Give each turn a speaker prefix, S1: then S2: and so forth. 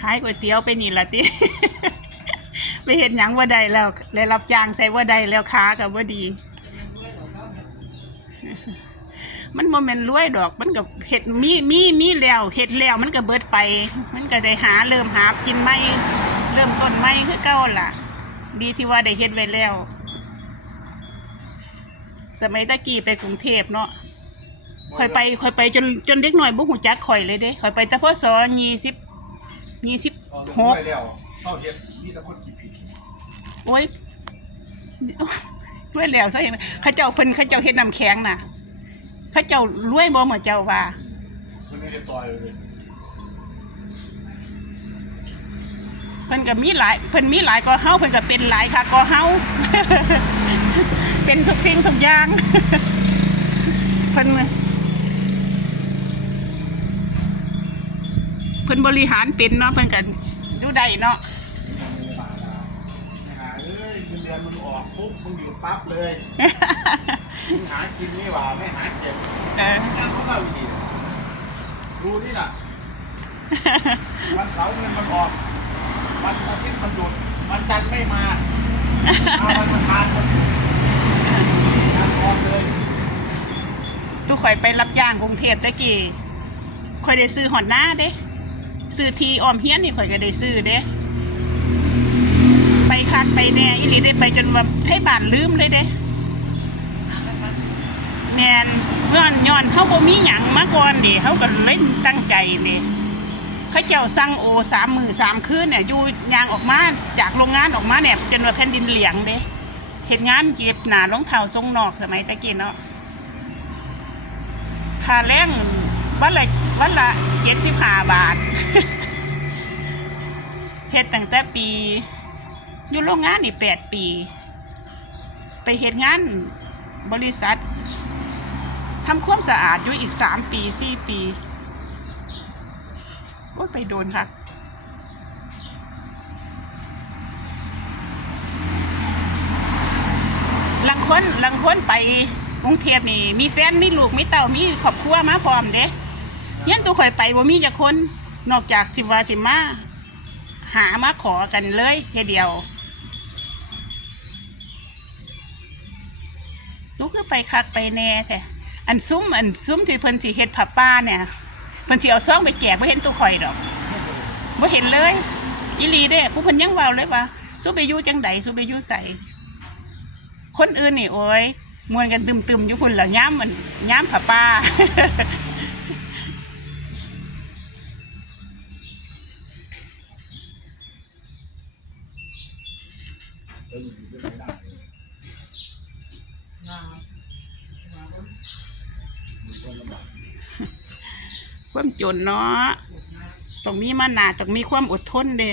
S1: ขายก๋วยเตี๋ยวไปนี่ละติ ไปเห็นหยังว่าใดแล้วเลยรับจ้างใส่ว่าใดแล้วค้ากับว่าดี มันโมเมนรวยดอกมันกับเห็ดมีมีมีแล้วเห็ดแล้วมันก็เบิดไป มันก็ได้หาเริ่มหากินไม่เริ่มต้นไม่คือเก่าล่ะ ดีที่ว่าได้เฮ็ดไว้แล้ว สมัยตะกี้ไปกรุงเทพเนาะข่อยไปข่อยไปจนจนเด็กหน่อยบุหูจักข่อยเลยเด้ข่อยไปแต่พศยี่สิบ ยี่สิบหก
S2: ไปแล้วเข้าเฮ็ดมีแต่คนผิดผิด
S1: โอ้ยรวยแล้วซะเห็นเขาเจ้าเพิ่นเขาเจ้าเฮ็ดน้ำแข็งน่ะเขาเจ้ารวยบ่เหมือนเจ้าว่า
S2: มันไม่ได้ต่อยเลย
S1: เพิ่นก็มีหลายเพิ่นมีหลายก็เฮาเพิ่นก็เป็นหลายค่ะก็เฮาเป็นทุกสิ่งทุกอย่างเพิ่น เพิ่นบริหารเป็นเนาะเพิ่นก็อยู่ได้เนาะ
S2: หาเอ้ยเงินเดือนมึงออกปุ๊บมึงหยุดปั๊บเลยมึงหากินนี่หว่าไม่หาเก็บ
S1: เออ
S2: งานของเราอีกดูนี่น่ะวันเสาร์เงินมันออกวันอาทิตย์มันหยุดวันจันทร์ไม่มาเอาวันมันทานมันงานออกเลย
S1: ลูกข่อยไปรับจ้างกรุงเทพตะกี้ข่อยได้ซื้อหอดหน้าเด้ ซื้อทีออมเฮียนนี่ข่อยก็ได้ซื้อเด้ ไปคักไปแน่อีหลีได้ไปจนว่าให้บ้านลืมเลยเด้แม่นย้อนย้อนเขาบ่มีหยังมาก่อนดิเขาก็เล่นตั้งใจเด้เขาเจ้าสั่งโอสามมือสามคืนเนี่ยอยู่ยางออกมาจากโรงงานออกมาเนี่ยจนว่าแผ่นดินเหลียงเด้เฮ็ดงานเก็บหนารองเท้าทรงนอกสมัยตะกี้เนาะค่าแรง วันละวันละเจ็ดสิบห้าบาทเฮ็ดตั้งแต่ปี อยู่โรงงานนี่แปดปี ไปเฮ็ดงานบริษัททำความสะอาดอยู่อีกสามปีสี่ปีโอ้ยไปโดนค่ะลังคนลังคนไปกรุงเทพนี่ มีแฟน มีลูก มีเต้ามีครอบครัวมาพร้อมเด้ เฮียนตัวข่อยไปบ่มีจักคน นอกจากสิว่าสิมา หามาขอกันเลยแค่เดียวหนูคือไปคักไปแน่แท้อันซุ้มอันซุ้มที่เพิ่นสิเฮ็ดผับป้าเนี่ยเพิ่นสิเอาซองไปแจกบ่เห็นตัวข่อยดอกบ่เห็นเลยอีหลีเด้ผู้เพิ่นยังเว้าเลยว่าสู้ไปอยู่จังใดสู้ไปอยู่ไสคนอื่นนี่โอ้ยมวนกันตึมๆอยู่พุ่นแล้วย้ำมันย้ำผาป้า
S2: เอออยู่ด้วยไม่ได้มีคนลำบาก
S1: ความจนเนาะต้องมีมานาต้องมีความอดทนเด้